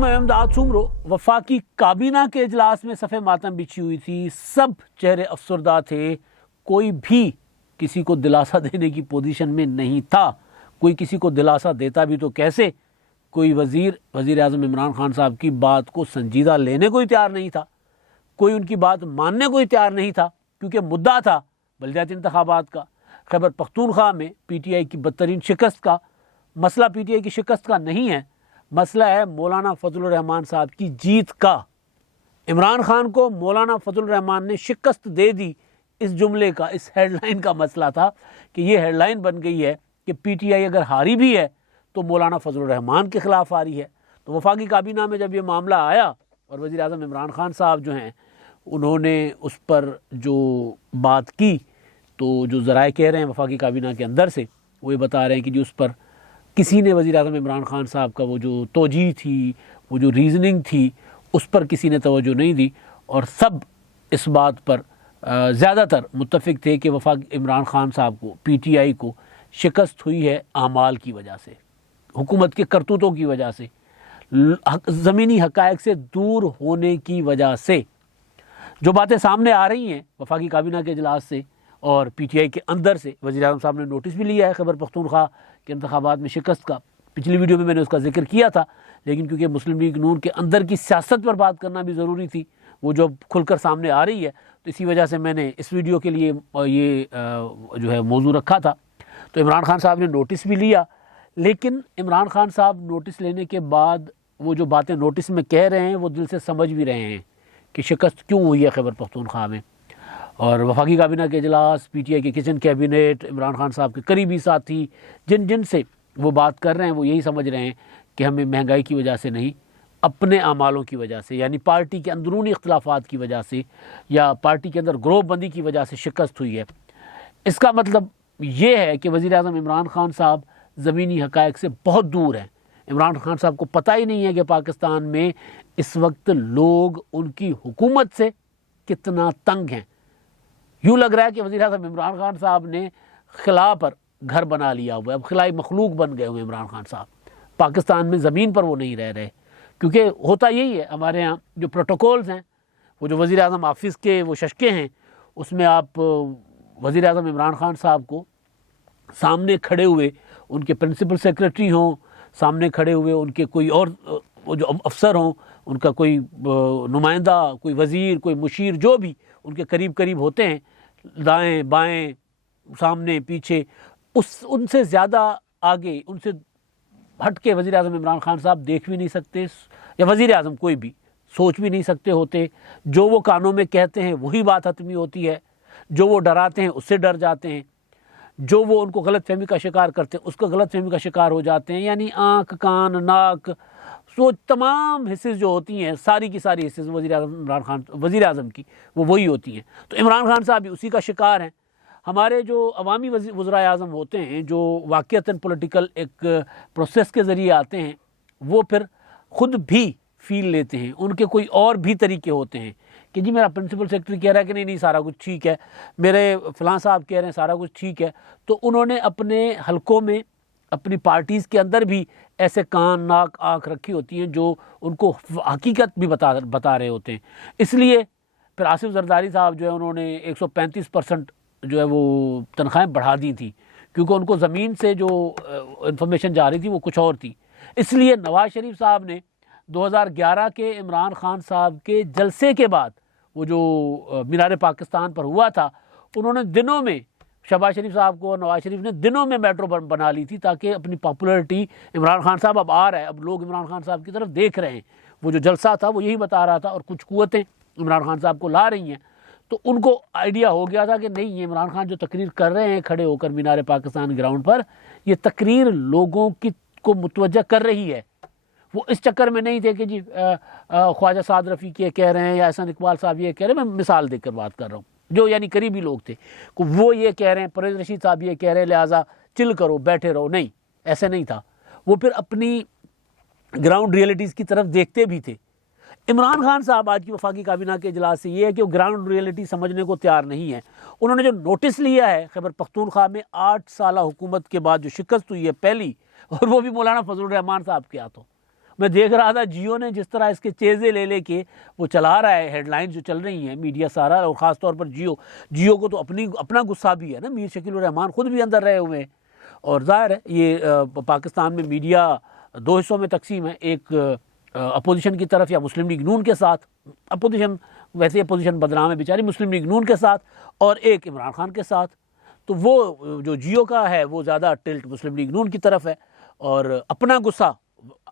میں امداد سمرو وفاقی کابینہ کے اجلاس میں صف ماتم بچھی ہوئی تھی. سب چہرے افسردہ تھے. کوئی بھی کسی کو دلاسا دینے کی پوزیشن میں نہیں تھا. کوئی کسی کو دلاسا دیتا بھی تو کیسے. کوئی وزیر اعظم عمران خان صاحب کی بات کو سنجیدہ لینے کو ہی تیار نہیں تھا. کوئی ان کی بات ماننے کو ہی تیار نہیں تھا، کیونکہ مدعا تھا بلدیاتی انتخابات کا. خیبر پختونخوا میں پی ٹی آئی کی بدترین شکست کا. مسئلہ پی ٹی آئی کی شکست کا نہیں ہے، مسئلہ ہے مولانا فضل الرحمان صاحب کی جیت کا. عمران خان کو مولانا فضل الرحمان نے شکست دے دی. اس جملے کا، اس ہیڈ لائن کا مسئلہ تھا کہ یہ ہیڈ لائن بن گئی ہے کہ پی ٹی آئی اگر ہاری بھی ہے تو مولانا فضل الرحمان کے خلاف آ رہی ہے. تو وفاقی کابینہ میں جب یہ معاملہ آیا اور وزیر اعظم عمران خان صاحب جو ہیں انہوں نے اس پر جو بات کی، تو جو ذرائع کہہ رہے ہیں وفاقی کابینہ کے اندر سے، وہ یہ بتا رہے ہیں کہ جی اس پر کسی نے وزیر اعظم عمران خان صاحب کا وہ جو توجیہ تھی، وہ جو ریزننگ تھی، اس پر کسی نے توجہ نہیں دی. اور سب اس بات پر زیادہ تر متفق تھے کہ عمران خان صاحب کو، پی ٹی آئی کو شکست ہوئی ہے اعمال کی وجہ سے، حکومت کے کرتوتوں کی وجہ سے، زمینی حقائق سے دور ہونے کی وجہ سے. جو باتیں سامنے آ رہی ہیں وفاقی کابینہ کے اجلاس سے اور پی ٹی آئی کے اندر سے، وزیر اعظم صاحب نے نوٹس بھی لیا ہے خیبر پختونخوا کے انتخابات میں شکست کا. پچھلی ویڈیو میں نے اس کا ذکر کیا تھا، لیکن کیونکہ مسلم لیگ نون کے اندر کی سیاست پر بات کرنا بھی ضروری تھی، وہ جو کھل کر سامنے آ رہی ہے، تو اسی وجہ سے میں نے اس ویڈیو کے لیے یہ جو ہے موضوع رکھا تھا. تو عمران خان صاحب نے نوٹس بھی لیا، لیکن عمران خان صاحب نوٹس لینے کے بعد وہ جو باتیں نوٹس میں کہہ رہے ہیں وہ دل سے سمجھ بھی رہے ہیں کہ شکست کیوں ہوئی ہے خیبر پختونخوا میں. اور وفاقی کابینہ کے اجلاس، پی ٹی آئی کے کچن کیبنٹ، عمران خان صاحب کے قریبی ساتھی جن سے وہ بات کر رہے ہیں، وہ یہی سمجھ رہے ہیں کہ ہمیں مہنگائی کی وجہ سے نہیں، اپنے اعمالوں کی وجہ سے، یعنی پارٹی کے اندرونی اختلافات کی وجہ سے یا پارٹی کے اندر گروہ بندی کی وجہ سے شکست ہوئی ہے. اس کا مطلب یہ ہے کہ وزیر اعظم عمران خان صاحب زمینی حقائق سے بہت دور ہیں. عمران خان صاحب کو پتہ ہی نہیں ہے کہ پاکستان میں اس وقت لوگ ان کی حکومت سے کتنا تنگ ہیں. یوں لگ رہا ہے کہ وزیر اعظم عمران خان صاحب نے خلا پر گھر بنا لیا ہوا ہے، اب خلائی مخلوق بن گئے ہوئے عمران خان صاحب. پاکستان میں زمین پر وہ نہیں رہ رہے، کیونکہ ہوتا یہی ہے ہمارے ہاں جو پروٹوکولز ہیں، وہ جو وزیر اعظم آفس کے وہ ششکے ہیں، اس میں آپ وزیر اعظم عمران خان صاحب کو سامنے کھڑے ہوئے ان کے پرنسپل سیکرٹری ہوں، سامنے کھڑے ہوئے ان کے کوئی اور وہ جو افسر ہوں، ان کا کوئی نمائندہ، کوئی وزیر، کوئی مشیر، جو بھی ان کے قریب ہوتے ہیں، دائیں بائیں، سامنے پیچھے، ان سے زیادہ آگے، ان سے ہٹ کے وزیر اعظم عمران خان صاحب دیکھ بھی نہیں سکتے، یا وزیر اعظم کوئی بھی سوچ بھی نہیں سکتے ہوتے. جو وہ کانوں میں کہتے ہیں وہی بات حتمی ہوتی ہے، جو وہ ڈراتے ہیں اس سے ڈر جاتے ہیں، جو وہ ان کو غلط فہمی کا شکار کرتے ہیں اس کو غلط فہمی کا شکار ہو جاتے ہیں. یعنی آنکھ، کان، ناک، سوچ، تمام حصے جو ہوتی ہیں، ساری کی ساری حصے وزیر اعظم کی وہ وہی ہوتی ہیں. تو عمران خان صاحب بھی اسی کا شکار ہیں. ہمارے جو عوامی وزرائے اعظم ہوتے ہیں، جو واقعتاً پولیٹیکل ایک پروسیس کے ذریعے آتے ہیں، وہ پھر خود بھی فیل لیتے ہیں. ان کے کوئی اور بھی طریقے ہوتے ہیں کہ جی میرا پرنسپل سیکرٹری کہہ رہا ہے کہ نہیں سارا کچھ ٹھیک ہے، میرے فلاں صاحب کہہ رہے ہیں سارا کچھ ٹھیک ہے. تو انہوں نے اپنے حلقوں میں، اپنی پارٹیز کے اندر بھی ایسے کان، ناک، آنکھ رکھی ہوتی ہیں جو ان کو حقیقت بھی بتا رہے ہوتے ہیں. اس لیے پھر آصف زرداری صاحب جو ہے انہوں نے 135% جو ہے وہ تنخواہیں بڑھا دی تھی، کیونکہ ان کو زمین سے جو انفارمیشن جا رہی تھی وہ کچھ اور تھی. اس لیے نواز شریف صاحب نے 2011 کے عمران خان صاحب کے جلسے کے بعد، وہ جو مینار پاکستان پر ہوا تھا، انہوں نے دنوں میں، شہباز شریف صاحب کو اور نواز شریف نے دنوں میں میٹرو بنا لی تھی، تاکہ اپنی پاپولرٹی، عمران خان صاحب اب آ رہا ہے، اب لوگ عمران خان صاحب کی طرف دیکھ رہے ہیں. وہ جو جلسہ تھا وہ یہی بتا رہا تھا، اور کچھ قوتیں عمران خان صاحب کو لا رہی ہیں. تو ان کو آئیڈیا ہو گیا تھا کہ نہیں، یہ عمران خان جو تقریر کر رہے ہیں کھڑے ہو کر مینار پاکستان گراؤنڈ پر، یہ تقریر لوگوں کو متوجہ کر رہی ہے. وہ اس چکر میں نہیں تھے کہ جی خواجہ سعد رفیق یہ کہہ رہے ہیں یا احسن اقبال صاحب یہ کہہ رہے ہیں. میں مثال دے کر بات کر رہا ہوں، جو یعنی قریبی لوگ تھے، وہ یہ کہہ رہے ہیں، پرویز رشید صاحب یہ کہہ رہے ہیں، لہٰذا چل کرو، بیٹھے رہو. نہیں، ایسے نہیں تھا. وہ پھر اپنی گراؤنڈ ریئلٹیز کی طرف دیکھتے بھی تھے. عمران خان صاحب آج کی وفاقی کابینہ کے اجلاس سے یہ ہے کہ وہ گراؤنڈ ریئلٹی سمجھنے کو تیار نہیں ہے. انہوں نے جو نوٹس لیا ہے خیبر پختونخوا میں 8 سالہ حکومت کے بعد جو شکست ہوئی ہے پہلی، اور وہ بھی مولانا فضل الرحمان صاحب کے ہاتھوں، میں دیکھ رہا تھا جیو نے جس طرح اس کے چیزے لے لے کے وہ چلا رہا ہے، ہیڈ لائن جو چل رہی ہیں میڈیا سارا، اور خاص طور پر جیو کو تو اپنا غصہ بھی ہے نا، میر شکیل الرحمان خود بھی اندر رہے ہوئے ہیں، اور ظاہر ہے یہ پاکستان میں میڈیا دو حصوں میں تقسیم ہے، ایک اپوزیشن کی طرف یا مسلم لیگ نون کے ساتھ، اپوزیشن ویسے اپوزیشن بدنام ہے بیچاری، مسلم لیگ نون کے ساتھ، اور ایک عمران خان کے ساتھ. تو وہ جو جیو کا ہے وہ زیادہ ٹلٹ مسلم لیگ نون کی طرف ہے، اور اپنا غصہ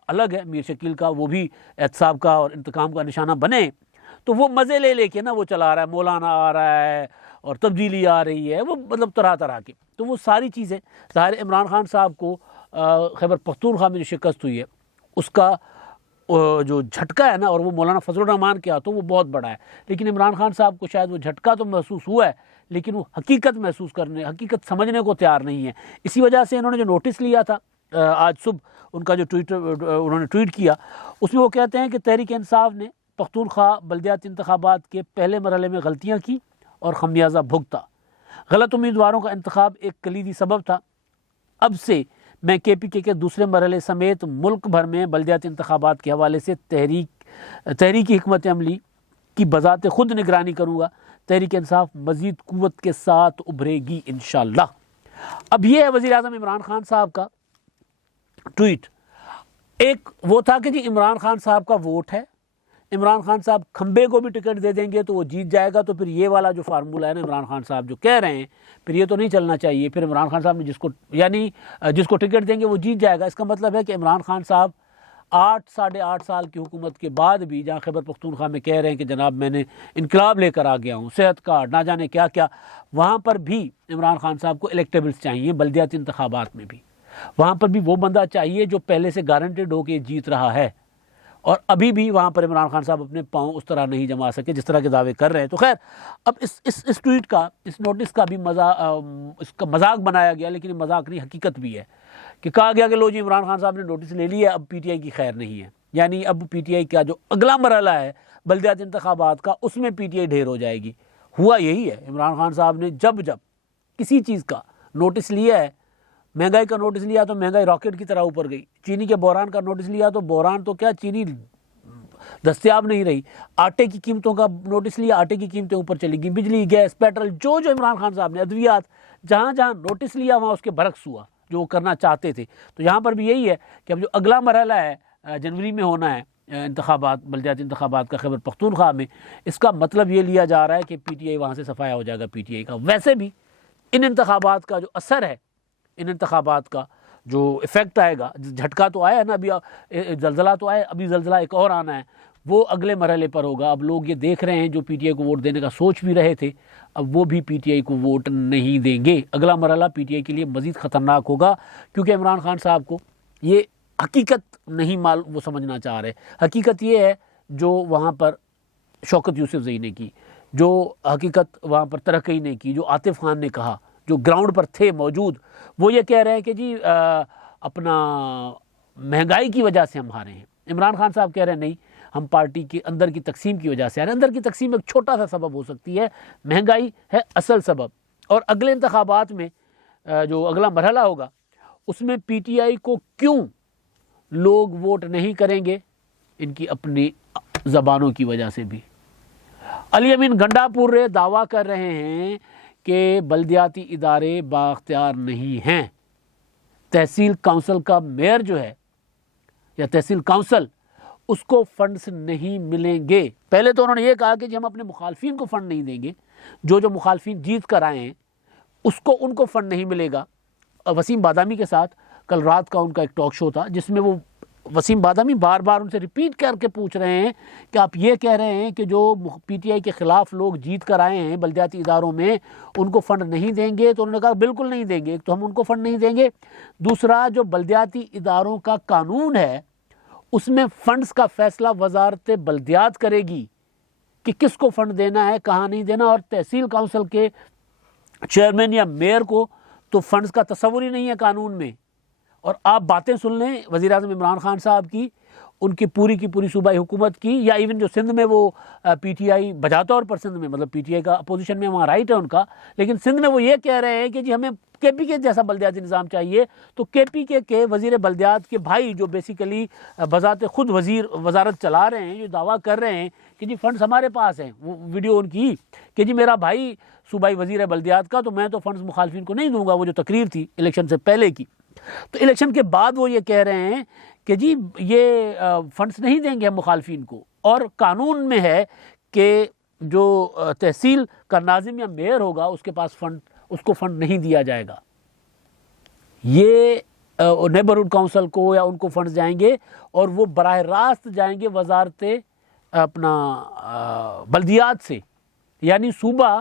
الگ ہے میر شکیل کا، وہ بھی احتساب کا اور انتقام کا نشانہ بنے، تو وہ مزے لے کے نا وہ چلا رہا ہے، مولانا آ رہا ہے اور تبدیلی آ رہی ہے، وہ مطلب طرح طرح کی. تو وہ ساری چیزیں ظاہر عمران خان صاحب کو خیبر پختونخوا میں جو شکست ہوئی ہے اس کا جو جھٹکا ہے نا، اور وہ مولانا فضل الرحمان کیا تو وہ بہت بڑا ہے. لیکن عمران خان صاحب کو شاید وہ جھٹکا تو محسوس ہوا ہے، لیکن وہ حقیقت سمجھنے کو تیار نہیں ہے. اسی وجہ سے انہوں نے جو نوٹس لیا تھا آج صبح، ان کا جو انہوں نے ٹویٹ کیا، اس میں وہ کہتے ہیں کہ تحریک انصاف نے پختونخوا بلدیاتی انتخابات کے پہلے مرحلے میں غلطیاں کی اور خمیازہ بھگتا. غلط امیدواروں کا انتخاب ایک کلیدی سبب تھا. اب سے میں کے پی کے دوسرے مرحلے سمیت ملک بھر میں بلدیاتی انتخابات کے حوالے سے تحریکی حکمت عملی کی بذات خود نگرانی کروں گا. تحریک انصاف مزید قوت کے ساتھ ابھرے گی انشاءاللہ. اب یہ ہے وزیر اعظم عمران خان صاحب کا ٹویٹ. ایک وہ تھا کہ جی عمران خان صاحب کا ووٹ ہے، عمران خان صاحب کھمبے کو بھی ٹکٹ دے دیں گے تو وہ جیت جائے گا، تو پھر یہ والا جو فارمولہ ہے نا عمران خان صاحب جو کہہ رہے ہیں، پھر یہ تو نہیں چلنا چاہیے. پھر عمران خان صاحب نے جس کو ٹکٹ دیں گے وہ جیت جائے گا. اس کا مطلب ہے کہ عمران خان صاحب 8 سال کی حکومت کے بعد بھی جہاں خیبر پختونخوا میں کہہ رہے ہیں کہ جناب میں نے انقلاب لے کر آ گیا ہوں، صحت کارڈ نہ جانے کیا کیا، وہاں پر بھی عمران خان صاحب کو الیکٹیبلز چاہیے. بلدیاتی انتخابات میں بھی وہاں پر بھی وہ بندہ چاہیے جو پہلے سے گارنٹیڈ ہو کے جیت رہا ہے، اور ابھی بھی وہاں پر عمران خان صاحب اپنے پاؤں اس طرح نہیں جما سکے جس طرح کے دعوے کر رہے ہیں. تو خیر اب اس ٹویٹ کا، اس نوٹس کا بھی اس کا مذاق بنایا گیا، لیکن یہ مذاق نہیں حقیقت بھی ہے کہ کہا گیا کہ لو جی عمران خان صاحب نے نوٹس لے لیا، اب پی ٹی آئی کی خیر نہیں ہے. یعنی اب پی ٹی آئی کا جو اگلا مرحلہ ہے بلدیاتی انتخابات کا، اس میں پی ٹی آئی ڈھیر ہو جائے گی. ہوا یہی ہے، عمران خان صاحب نے جب کسی چیز کا نوٹس لیا ہے، مہنگائی کا نوٹس لیا تو مہنگائی راکٹ کی طرح اوپر گئی، چینی کے بحران کا نوٹس لیا تو بحران تو کیا، چینی دستیاب نہیں رہی، آٹے کی قیمتوں کا نوٹس لیا، آٹے کی قیمتیں اوپر چلی گئی، بجلی، گیس، پیٹرول، جو عمران خان صاحب نے، ادویات، جہاں جہاں نوٹس لیا وہاں اس کے برعکس ہوا جو وہ کرنا چاہتے تھے. تو یہاں پر بھی یہی ہے کہ اب جو اگلا مرحلہ ہے جنوری میں ہونا ہے انتخابات، بلدیاتی انتخابات کا خیبر پختونخوا میں، اس کا مطلب یہ لیا جا رہا ہے کہ پی ٹی آئی وہاں سے صفایا ہو جائے گا پی ٹی آئی کا. ویسے بھی ان انتخابات کا جو اثر ہے، ان انتخابات کا جو ایفیکٹ آئے گا، جھٹکا تو آیا ہے نا، ابھی زلزلہ تو آیا، ابھی زلزلہ ایک اور آنا ہے، وہ اگلے مرحلے پر ہوگا. اب لوگ یہ دیکھ رہے ہیں جو پی ٹی آئی کو ووٹ دینے کا سوچ بھی رہے تھے، اب وہ بھی پی ٹی آئی کو ووٹ نہیں دیں گے. اگلا مرحلہ پی ٹی آئی کے لیے مزید خطرناک ہوگا، کیونکہ عمران خان صاحب کو یہ حقیقت نہیں وہ سمجھنا چاہ رہے. حقیقت یہ ہے جو وہاں پر شوکت یوسف زئی نے کی، جو حقیقت وہاں پر ترقی نے کی، جو عاطف خان نے کہا، جو گراؤنڈ پر تھے موجود، وہ یہ کہہ رہے ہیں کہ جی اپنا مہنگائی کی وجہ سے ہم ہارے ہیں. عمران خان صاحب کہہ رہے ہیں نہیں، ہم پارٹی کے اندر کی تقسیم کی وجہ سے، اندر کی تقسیم ایک چھوٹا سا سبب ہو سکتی ہے، مہنگائی ہے اصل سبب. اور اگلے انتخابات میں جو اگلا مرحلہ ہوگا اس میں پی ٹی آئی کو کیوں لوگ ووٹ نہیں کریں گے، ان کی اپنی زبانوں کی وجہ سے بھی. علی امین گنڈا پور دعویٰ کر رہے ہیں کہ بلدیاتی ادارے بااختیار نہیں ہیں، تحصیل کونسل کا میئر جو ہے یا تحصیل کونسل، اس کو فنڈز نہیں ملیں گے. پہلے تو انہوں نے یہ کہا کہ جی ہم اپنے مخالفین کو فنڈ نہیں دیں گے، جو مخالفین جیت کر آئے ہیں ان کو فنڈ نہیں ملے گا. وسیم بادامی کے ساتھ کل رات کا ان کا ایک ٹاک شو تھا جس میں وہ وسیم بادامی بار بار ان سے ریپیٹ کر کے پوچھ رہے ہیں کہ آپ یہ کہہ رہے ہیں کہ جو پی ٹی آئی کے خلاف لوگ جیت کر آئے ہیں بلدیاتی اداروں میں ان کو فنڈ نہیں دیں گے. تو انہوں نے کہا بالکل نہیں دیں گے. ایک تو ہم ان کو فنڈ نہیں دیں گے، دوسرا جو بلدیاتی اداروں کا قانون ہے اس میں فنڈز کا فیصلہ وزارت بلدیات کرے گی کہ کس کو فنڈ دینا ہے، کہاں نہیں دینا. اور تحصیل کونسل کے چیئرمین یا میئر کو تو فنڈز کا تصور ہی نہیں ہے قانون میں. اور آپ باتیں سن لیں وزیر اعظم عمران خان صاحب کی، ان کی پوری صوبائی حکومت کی، یا ایون جو سندھ میں وہ پی ٹی آئی بجا طور پر سندھ میں، مطلب پی ٹی آئی کا اپوزیشن میں وہاں رائٹ ہے ان کا، لیکن سندھ میں وہ یہ کہہ رہے ہیں کہ جی ہمیں کے پی کے جیسا بلدیاتی نظام چاہیے. تو کے پی کے وزیر بلدیات کے بھائی جو بیسیکلی بذات خود وزارت چلا رہے ہیں، جو دعویٰ کر رہے ہیں کہ جی فنڈز ہمارے پاس ہیں، وہ ویڈیو ان کی کہ جی میرا بھائی صوبائی وزیر ہے بلدیات کا، تو میں تو فنڈز مخالفین کو نہیں دوں گا، وہ جو تقریر تھی الیکشن سے پہلے کی. تو الیکشن کے بعد وہ یہ کہہ رہے ہیں کہ جی یہ فنڈز نہیں دیں گے ہم مخالفین کو، اور قانون میں ہے کہ جو تحصیل کا ناظم یا میئر ہوگا اس کے پاس فنڈ، اس کو فنڈ نہیں دیا جائے گا. یہ نیبرہڈ کونسل کو یا ان کو فنڈز جائیں گے، اور وہ براہ راست جائیں گے وزارت اپنا بلدیات سے. یعنی صوبہ،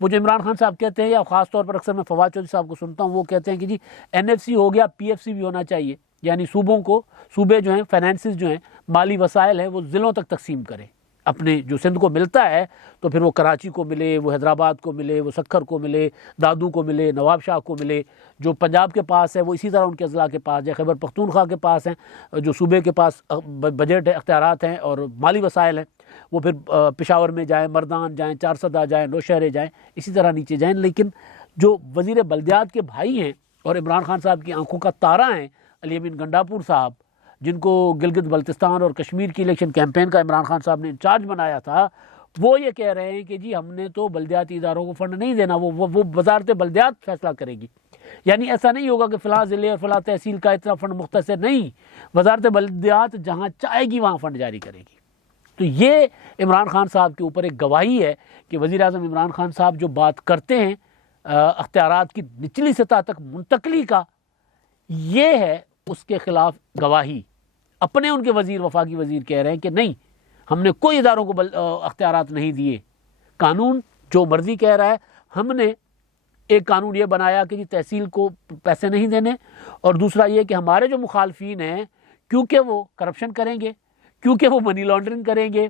وہ جو عمران خان صاحب کہتے ہیں، یا خاص طور پر اکثر میں فواد چودھری صاحب کو سنتا ہوں، وہ کہتے ہیں کہ جی این ایف سی ہو گیا، پی ایف سی بھی ہونا چاہیے. یعنی صوبے جو ہیں، فائنینسز جو ہیں، مالی وسائل ہیں، وہ ضلعوں تک تقسیم کریں. اپنے جو سندھ کو ملتا ہے تو پھر وہ کراچی کو ملے، وہ حیدرآباد کو ملے، وہ سکھر کو ملے، دادو کو ملے، نواب شاہ کو ملے. جو پنجاب کے پاس ہے وہ اسی طرح ان کے اضلاع کے پاس جائے. خیبر پختونخوا کے پاس ہیں، جو صوبے کے پاس بجٹ اختیارات ہیں اور مالی وسائل ہیں، وہ پھر پشاور میں جائیں، مردان جائیں، چارسدہ جائیں، نوشہرے جائیں، اسی طرح نیچے جائیں. لیکن جو وزیر بلدیات کے بھائی ہیں اور عمران خان صاحب کی آنکھوں کا تارا ہیں، علی امین گنڈاپور صاحب، جن کو گلگت بلتستان اور کشمیر کی الیکشن کیمپین کا عمران خان صاحب نے انچارج بنایا تھا، وہ یہ کہہ رہے ہیں کہ جی ہم نے تو بلدیاتی اداروں کو فنڈ نہیں دینا، وہ وزارت بلدیات فیصلہ کرے گی. یعنی ایسا نہیں ہوگا کہ فلاں ضلع اور فلاں تحصیل کا اتنا فنڈ مختصر نہیں، وزارت بلدیات جہاں چاہے گی وہاں فنڈ جاری کرے گی. تو یہ عمران خان صاحب کے اوپر ایک گواہی ہے کہ وزیر اعظم عمران خان صاحب جو بات کرتے ہیں اختیارات کی نچلی سطح تک منتقلی کا، یہ ہے اس کے خلاف گواہی. اپنے ان کے وزیر، وفاقی وزیر کہہ رہے ہیں کہ نہیں، ہم نے کوئی اداروں کو اختیارات نہیں دیے، قانون جو مرضی کہہ رہا ہے. ہم نے ایک قانون یہ بنایا کہ جی تحصیل کو پیسے نہیں دینے، اور دوسرا یہ کہ ہمارے جو مخالفین ہیں، کیونکہ وہ کرپشن کریں گے، کیونکہ وہ منی لانڈرنگ کریں گے،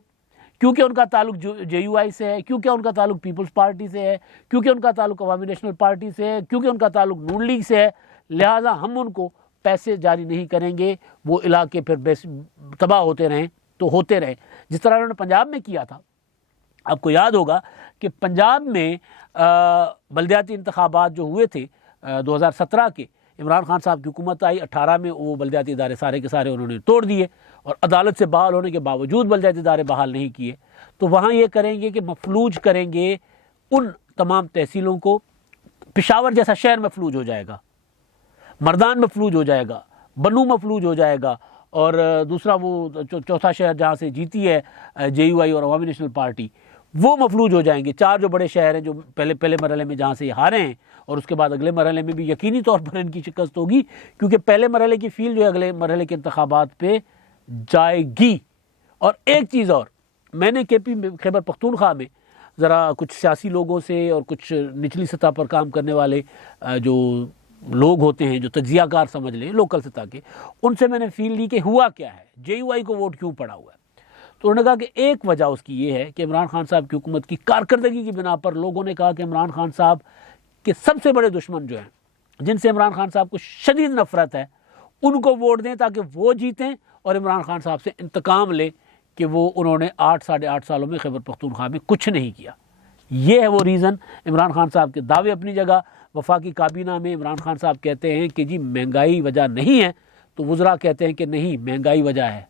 کیونکہ ان کا تعلق جے یو آئی سے ہے، کیونکہ ان کا تعلق پیپلز پارٹی سے ہے، کیونکہ ان کا تعلق عوامی نیشنل پارٹی سے ہے، کیونکہ ان کا تعلق نون لیگ سے ہے، لہٰذا ہم ان کو پیسے جاری نہیں کریں گے. وہ علاقے پھر تباہ ہوتے رہیں تو ہوتے رہیں، جس طرح انہوں نے پنجاب میں کیا تھا. آپ کو یاد ہوگا کہ پنجاب میں بلدیاتی انتخابات جو ہوئے تھے 2017 کے، عمران خان صاحب کی حکومت آئی، 18 میں وہ بلدیاتی ادارے سارے کے سارے انہوں نے توڑ دیے، اور عدالت سے بحال ہونے کے باوجود بلدیاتی ادارے بحال نہیں کیے. تو وہاں یہ کریں گے کہ مفلوج کریں گے ان تمام تحصیلوں کو. پشاور جیسا شہر مفلوج ہو جائے گا، مردان مفلوج ہو جائے گا، بنو مفلوج ہو جائے گا، اور دوسرا وہ چوتھا شہر جہاں سے جیتی ہے جے یو آئی اور عوامی نیشنل پارٹی، وہ مفلوج ہو جائیں گے. 4 جو بڑے شہر ہیں جو پہلے مرحلے میں جہاں سے یہ ہارے ہیں، اور اس کے بعد اگلے مرحلے میں بھی یقینی طور پر ان کی شکست ہوگی، کیونکہ پہلے مرحلے کی فیل جو ہے اگلے مرحلے کے انتخابات پہ جائے گی. اور ایک چیز اور، میں نے کے پی خیبر پختونخوا میں ذرا کچھ سیاسی لوگوں سے اور کچھ نچلی سطح پر کام کرنے والے جو لوگ ہوتے ہیں، جو تجزیہ کار سمجھ لیں لوکل سطح کے، ان سے میں نے فیل لی کہ ہوا کیا ہے، جے یو آئی کو ووٹ کیوں پڑا ہوا ہے. تو انہوں نے کہا کہ ایک وجہ اس کی یہ ہے کہ عمران خان صاحب کی حکومت کی کارکردگی کی بنا پر لوگوں نے کہا کہ عمران خان صاحب کے سب سے بڑے دشمن جو ہیں، جن سے عمران خان صاحب کو شدید نفرت ہے، ان کو ووٹ دیں تاکہ وہ جیتیں اور عمران خان صاحب سے انتقام لیں کہ وہ انہوں نے 8-8.5 سالوں میں خیبر پختونخوا میں کچھ نہیں کیا. یہ ہے وہ ریزن. عمران خان صاحب کے دعوے اپنی جگہ. وفاقی کابینہ میں عمران خان صاحب کہتے ہیں کہ جی مہنگائی وجہ نہیں ہے، تو وزراء کہتے ہیں کہ نہیں، مہنگائی وجہ ہے،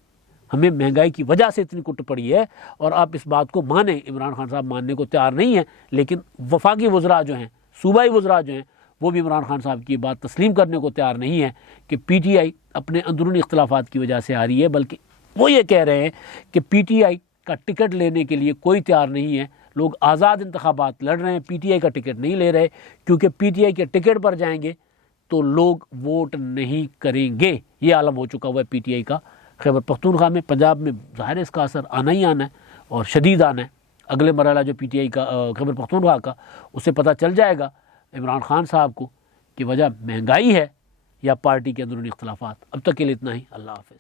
ہمیں مہنگائی کی وجہ سے اتنی کٹ پڑی ہے، اور آپ اس بات کو مانیں. عمران خان صاحب ماننے کو تیار نہیں ہیں، لیکن وفاقی وزراء جو ہیں، صوبائی وزراء جو ہیں، وہ بھی عمران خان صاحب کی بات تسلیم کرنے کو تیار نہیں ہے کہ پی ٹی آئی اپنے اندرونی اختلافات کی وجہ سے آ رہی ہے، بلکہ وہ یہ کہہ رہے ہیں کہ پی ٹی آئی کا ٹکٹ لینے کے لیے کوئی تیار نہیں ہے. لوگ آزاد انتخابات لڑ رہے ہیں، پی ٹی آئی کا ٹکٹ نہیں لے رہے، کیونکہ پی ٹی آئی کے ٹکٹ پر جائیں گے تو لوگ ووٹ نہیں کریں گے. یہ عالم ہو چکا ہوا ہے پی ٹی آئی کا خیبر پختونخوا میں. پنجاب میں ظاہر ہے اس کا اثر آنا ہی آنا ہے، اور شدید آنا ہے. اگلے مرحلہ جو پی ٹی آئی کا خیبر پختونخوا کا، اس سے پتہ چل جائے گا عمران خان صاحب کو کہ وجہ مہنگائی ہے یا پارٹی کے اندرونی اختلافات. اب تک کے لیے اتنا ہی. اللہ حافظ.